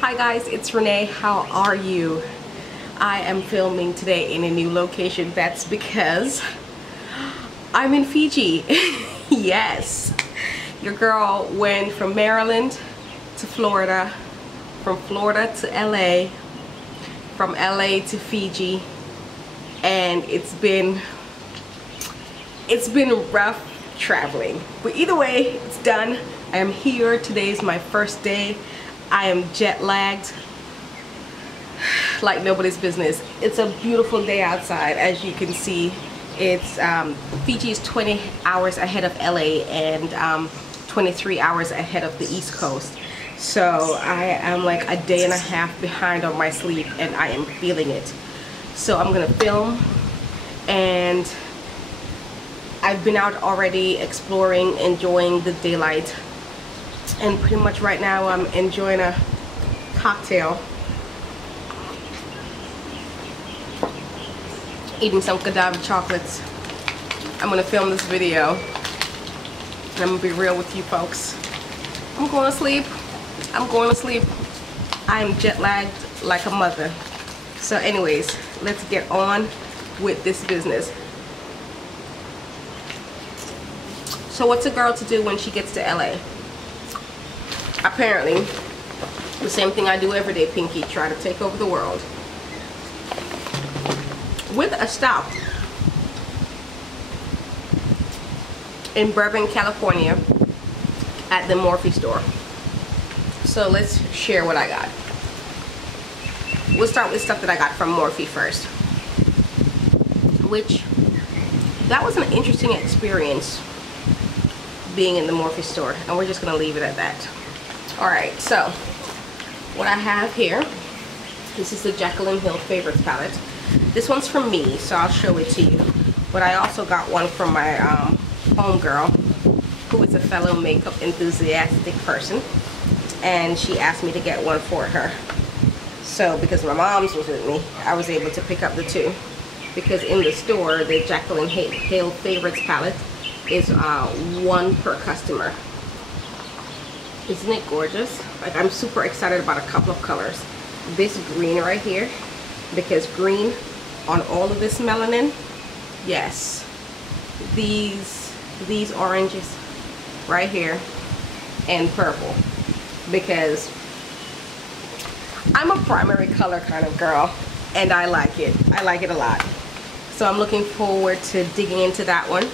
Hi guys, it's Renee. How are you? I am filming today in a new location. That's because I'm in Fiji. Yes, your girl went from Maryland to Florida, from Florida to LA, from LA to Fiji, and it's been rough traveling, but either way, it's done. I am here. Today is my first day. I am jet lagged like nobody's business. It's a beautiful day outside. As you can see, it's Fiji is 20 hours ahead of LA and 23 hours ahead of the East Coast. So I am like a day and a half behind on my sleep, and I am feeling it. So I'm gonna film, and I've been out already exploring, enjoying the daylight, and pretty much right now I'm enjoying a cocktail, eating some Godiva chocolates. I'm gonna film this video and I'm gonna be real with you folks. I'm going to sleep. I'm going to sleep. I'm jet lagged like a mother. So anyways, let's get on with this business. So what's a girl to do when she gets to LA? Apparently, the same thing I do every day, Pinky, try to take over the world. With a stop in Burbank, California at the Morphe store. So let's share what I got. We'll start with stuff that I got from Morphe first, which that was an interesting experience being in the Morphe store, and we're just gonna leave it at that. Alright, so what I have here, this is the Jaclyn Hill Favorites palette. This one's from me, so I'll show it to you. But I also got one from my homegirl, who is a fellow makeup enthusiastic person, and she asked me to get one for her. So because my mom's was with me, I was able to pick up the two. Because in the store, the Jaclyn Hill Favorites palette is one per customer. Isn't it gorgeous? Like, I'm super excited about a couple of colors. This green right here, because green on all of this melanin. Yes, these oranges right here, and purple, because I'm a primary color kind of girl, and I like it. I like it a lot. So I'm looking forward to digging into that one.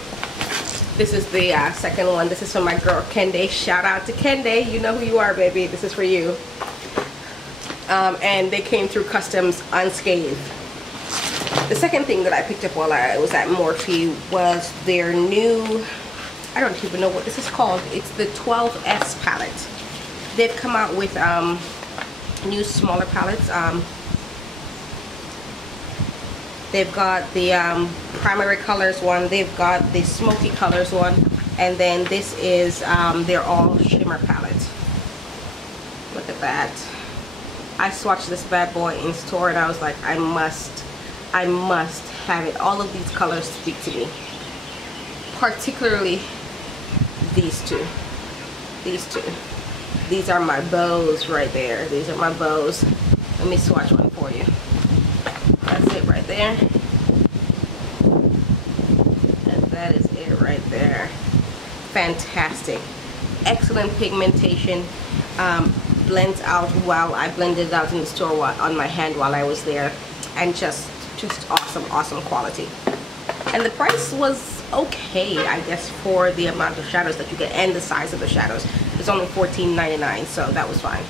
This is the second one. This is from my girl Kende. Shout out to Kende. You know who you are, baby. This is for you. And they came through customs unscathed. The second thing that I picked up while I was at Morphe was their new, I don't even know what this is called. It's the 12S palette. They've come out with new smaller palettes. They've got the primary colors one, they've got the smoky colors one, and then this is their all shimmer palette. Look at that. I swatched this bad boy in store and I was like, I must have it. All of these colors speak to me. Particularly these two. These two. These are my bows right there. These are my bows. Let me swatch one for you. That's it right there. And that is it right there. Fantastic. Excellent pigmentation. Blends out well. I blended it out in the store on my hand while I was there, and just awesome quality. And the price was okay, I guess, for the amount of shadows that you get and the size of the shadows. It's only $14.99, so that was fine.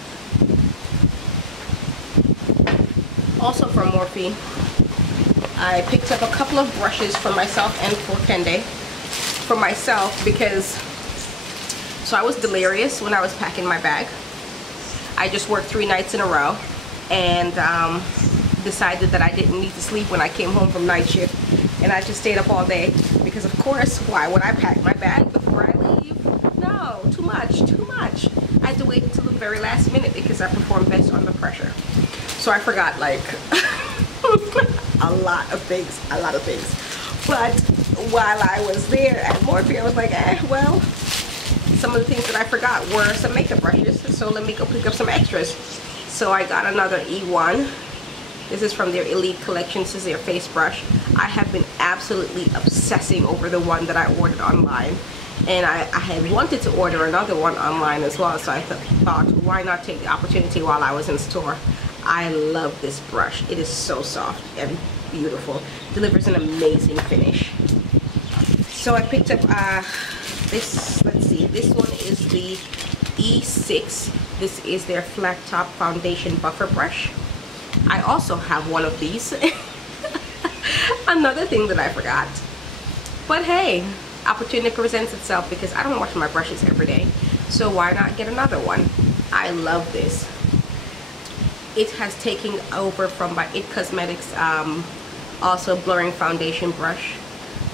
Also from Morphe, I picked up a couple of brushes for myself and for Kende. For myself, because so I was delirious when I was packing my bag. I just worked 3 nights in a row, and decided that I didn't need to sleep when I came home from night shift, and I just stayed up all day because, of course, why would I pack my bag before I leave? No, too much. I had to wait until the very last minute because I perform best under pressure. So I forgot like a lot of things. But while I was there at Morphe, I was like, well, some of the things that I forgot were some makeup brushes, so let me go pick up some extras. So I got another E1. This is from their Elite collection. This is their face brush. I have been absolutely obsessing over the one that I ordered online. And I had wanted to order another one online as well, so I thought, why not take the opportunity while I was in store. I love this brush. It is so soft and beautiful. Delivers an amazing finish. So I picked up this, let's see, this one is the E6. This is their flat top foundation buffer brush. I also have one of these. Another thing that I forgot. But hey, opportunity presents itself because I don't wash my brushes every day. So why not get another one? I love this. It has taken over from my It Cosmetics also blurring foundation brush.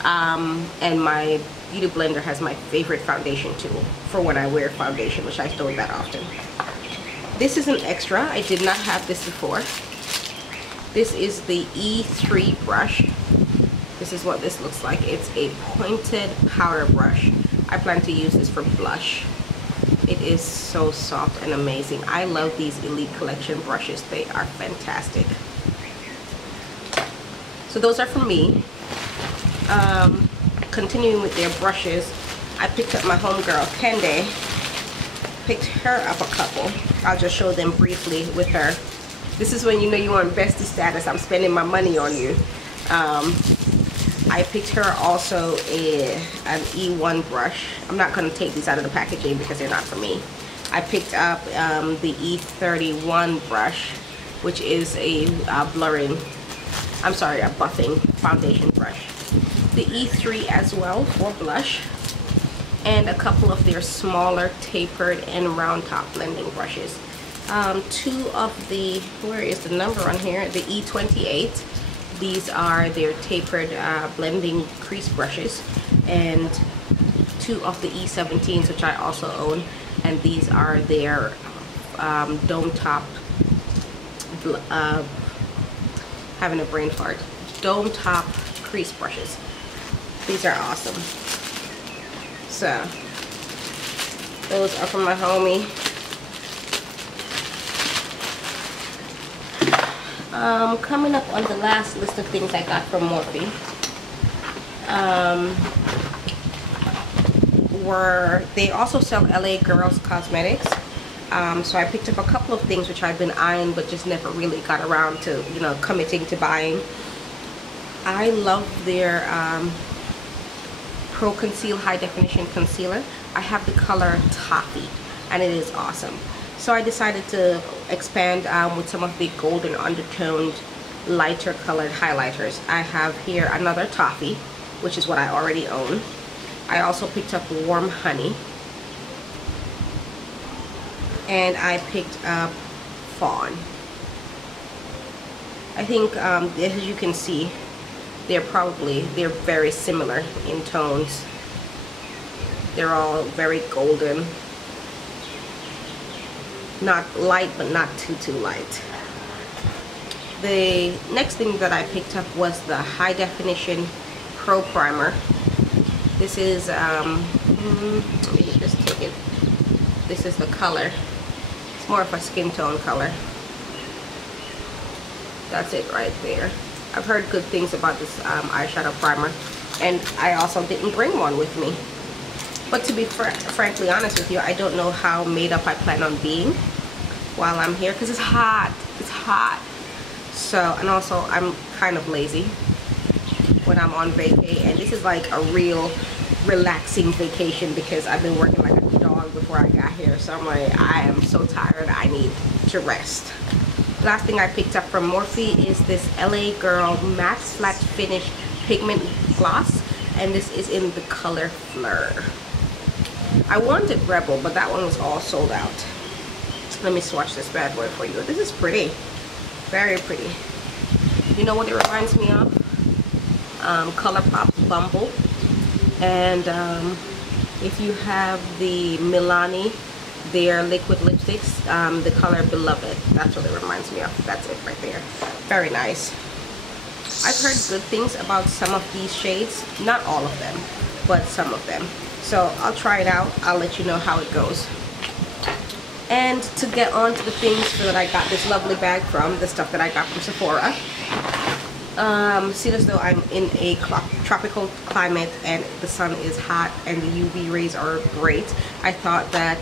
And my Beauty Blender has my favorite foundation tool for when I wear foundation, which I don't that often. This is an extra. I did not have this before. This is the E3 brush. This is what this looks like. It's a pointed powder brush. I plan to use this for blush. It is so soft and amazing. I love these Elite collection brushes. They are fantastic. So those are for me. Continuing with their brushes, I picked up my homegirl Kende. Picked her up a couple. I'll just show them briefly with her. This is when you know you're on bestie status. I'm spending my money on you. I picked her also an E1 brush. I'm not going to take these out of the packaging because they're not for me. I picked up the E31 brush, which is a buffing foundation brush. The E3 as well for blush. And a couple of their smaller tapered and round top blending brushes. Two of the, where is the number on here? The E28. These are their tapered blending crease brushes. And two of the E17s, which I also own. And these are their dome top, having a brain fart, dome top crease brushes. These are awesome. So those are from my homie. Coming up on the last list of things I got from Morphe they also sell LA Girls Cosmetics. So I picked up a couple of things which I've been eyeing but just never really got around to, you know, committing to buying. I love their Pro Conceal High Definition Concealer. I have the color Toffee and it is awesome. So I decided to expand with some of the golden undertoned lighter colored highlighters. I have here another Toffee, which is what I already own. I also picked up Warm Honey. And I picked up Fawn. I think as you can see, they're very similar in tones. They're all very golden. Not light, but not too light. The next thing that I picked up was the High Definition Pro Primer. This is, let me just take it. This is the color. It's more of a skin tone color. That's it right there. I've heard good things about this eyeshadow primer, and I also didn't bring one with me. But to be frankly honest with you, I don't know how made up I plan on being while I'm here because it's hot. It's hot. So, and also I'm kind of lazy when I'm on vacay, and this is like a real relaxing vacation because I've been working like a dog before I got here. So I'm like, I am so tired, I need to rest. Last thing I picked up from Morphe is this LA Girl Matte Flat Finish Pigment Gloss, and this is in the color Fleur. I wanted Rebel, but that one was all sold out. Let me swatch this bad boy for you. This is pretty. Very pretty. You know what it reminds me of? ColourPop's Bumble. And if you have the Milani, their liquid lipsticks, the color Beloved. That's what it reminds me of. That's it right there. Very nice. I've heard good things about some of these shades. Not all of them, but some of them. So I'll try it out. I'll let you know how it goes. And to get on to the things that I got this lovely bag from, the stuff that I got from Sephora. Seeing as though I'm in a tropical climate and the sun is hot and the UV rays are great, I thought that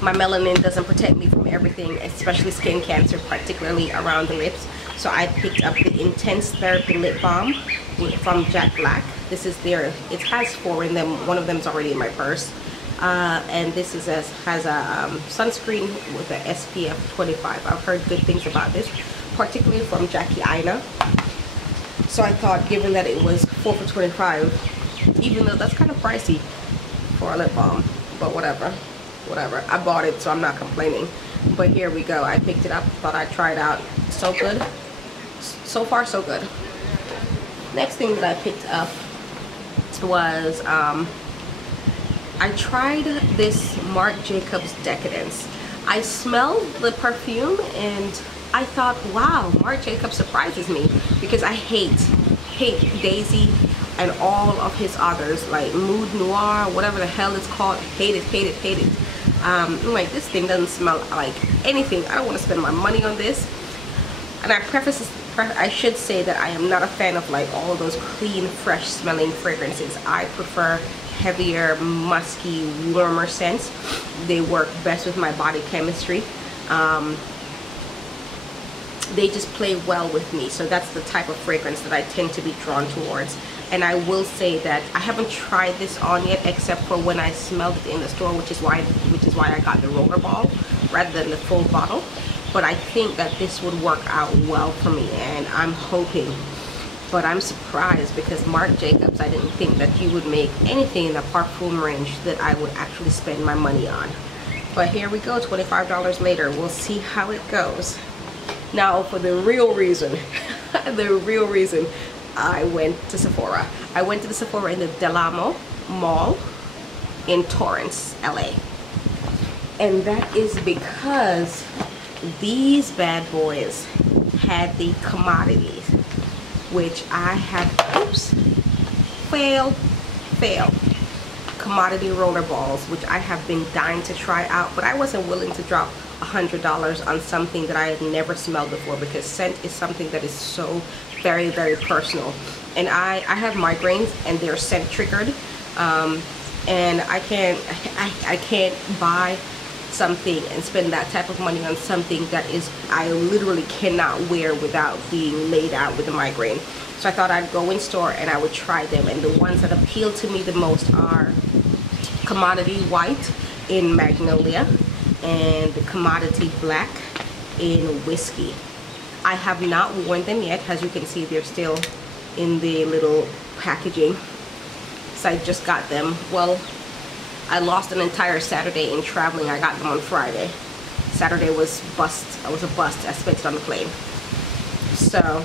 my melanin doesn't protect me from everything, especially skin cancer, particularly around the lips. So I picked up the Intense Therapy Lip Balm from Jaclyn. This is their, it has 4 in them, one of them is already in my purse. And this is has a sunscreen with the SPF 25. I've heard good things about this, particularly from Jaclyn. So I thought, given that it was 4 for $25, even though that's kind of pricey for a lip balm, but whatever, I bought it, so I'm not complaining. But here we go. I picked it up, thought I'd try it out. So good. So far, so good. Next thing that I picked up was I tried this Marc Jacobs Decadence. I smelled the perfume and I thought, wow, Marc Jacobs surprises me, because I hate Daisy and all of his others, like Mood Noir, whatever the hell it's called. Hate it. I'm like, this thing doesn't smell like anything. I don't want to spend my money on this. And I should say that I am not a fan of like all of those clean, fresh smelling fragrances. I prefer heavier, musky, warmer scents. They work best with my body chemistry. They just play well with me, so that's the type of fragrance that I tend to be drawn towards. And I will say that I haven't tried this on yet, except for when I smelled it in the store, which is why I got the Rollerball rather than the full bottle. But I think that this would work out well for me, and I'm hoping. But I'm surprised, because Marc Jacobs, I didn't think that you would make anything in the parfum range that I would actually spend my money on. But here we go, $25 later. We'll see how it goes. Now for the real reason, I went to Sephora. I went to the Sephora in the Del Amo Mall in Torrance, LA. And that is because these bad boys had the commodities, which I had, oops, fail, commodity rollerballs, which I have been dying to try out, but I wasn't willing to drop $100 on something that I had never smelled before, because scent is something that is so very, very personal. And I have migraines and they're scent triggered, and I can't buy something and spend that type of money on something that is, I literally cannot wear without being laid out with a migraine. So I thought I'd go in store and I would try them, and the ones that appeal to me the most are Commodity White in Magnolia and the Commodity Black in Whiskey. I have not worn them yet. As you can see, they're still in the little packaging. So I just got them. Well, I lost an entire Saturday in traveling. I got them on Friday. Saturday was a bust. I spent it on the plane. So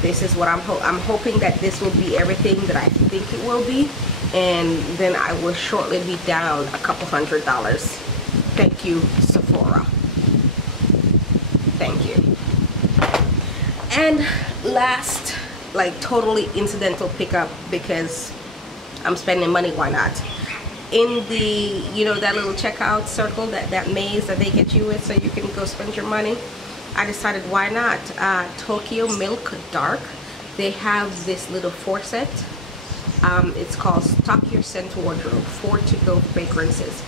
this is what I'm hoping that this will be everything that I think it will be, and then I will shortly be down a couple $100. Thank you, Sephora. Thank you. And last, like totally incidental pickup, because I'm spending money, why not? In the, you know, that little checkout circle, that maze that they get you with so you can go spend your money, I decided why not. TokyoMilk Dark, they have this little fourset. It's called Stock Your Scent Wardrobe, 4 to-go fragrances.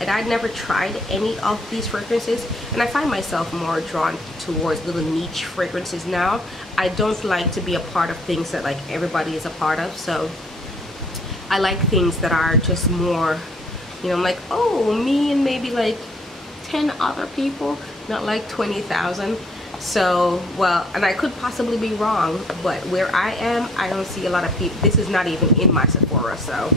And I'd never tried any of these fragrances, and I find myself more drawn towards little niche fragrances now. I don't like to be a part of things that like everybody is a part of, so I like things that are just more, you know, I'm like, oh, me and maybe like 10 other people, not like 20,000. So, well, and I could possibly be wrong, but where I am, I don't see a lot of people. This is not even in my Sephora, so,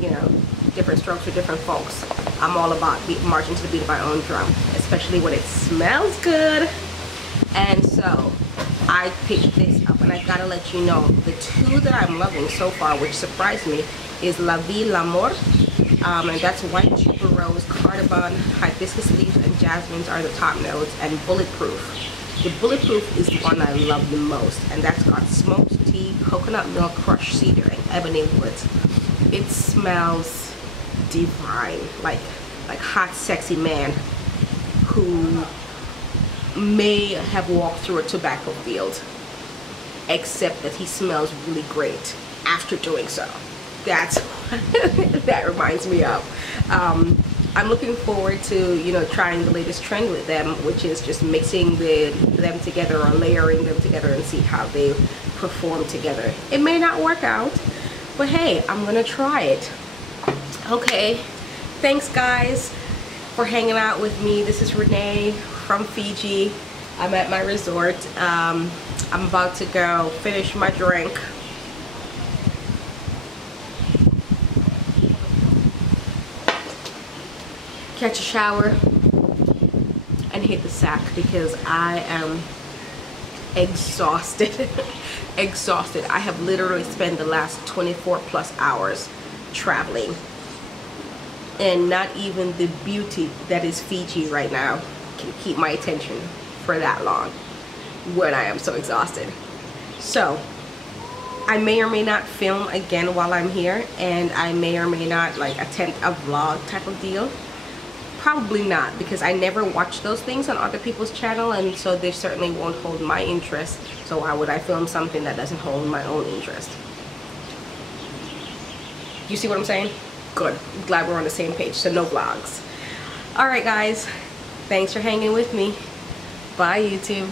you know, different strokes for different folks. I'm all about marching to the beat of my own drum, especially when it smells good. And so I picked this up, and I gotta let you know, the 2 that I'm loving so far, which surprised me, is La Vie L'Amour, and that's white tuberose, cardamom, hibiscus leaves, and jasmines are the top notes, and Bulletproof. The Bulletproof is the one I love the most, and that's got smoked tea, coconut milk, crushed cedar, and ebony woods. It smells divine, like like hot, sexy man who may have walked through a tobacco field, except that he smells really great after doing so. That's what that reminds me of. I'm looking forward to, you know, trying the latest trend with them, which is just mixing them together or layering them together and see how they perform together. It may not work out, but hey, I'm gonna try it. Okay, thanks guys for hanging out with me. This is Renee from Fiji. I'm at my resort. I'm about to go finish my drink. Catch a shower and hit the sack because I am exhausted. Exhausted. I have literally spent the last 24 plus hours traveling, and not even the beauty that is Fiji right now can keep my attention for that long when I am so exhausted. So I may or may not film again while I'm here, and I may or may not like attempt a vlog type of deal. Probably not, because I never watch those things on other people's channel, and so they certainly won't hold my interest. So why would I film something that doesn't hold my own interest? You see what I'm saying? Good. I'm glad we're on the same page. So no vlogs. Alright guys, thanks for hanging with me. Bye YouTube.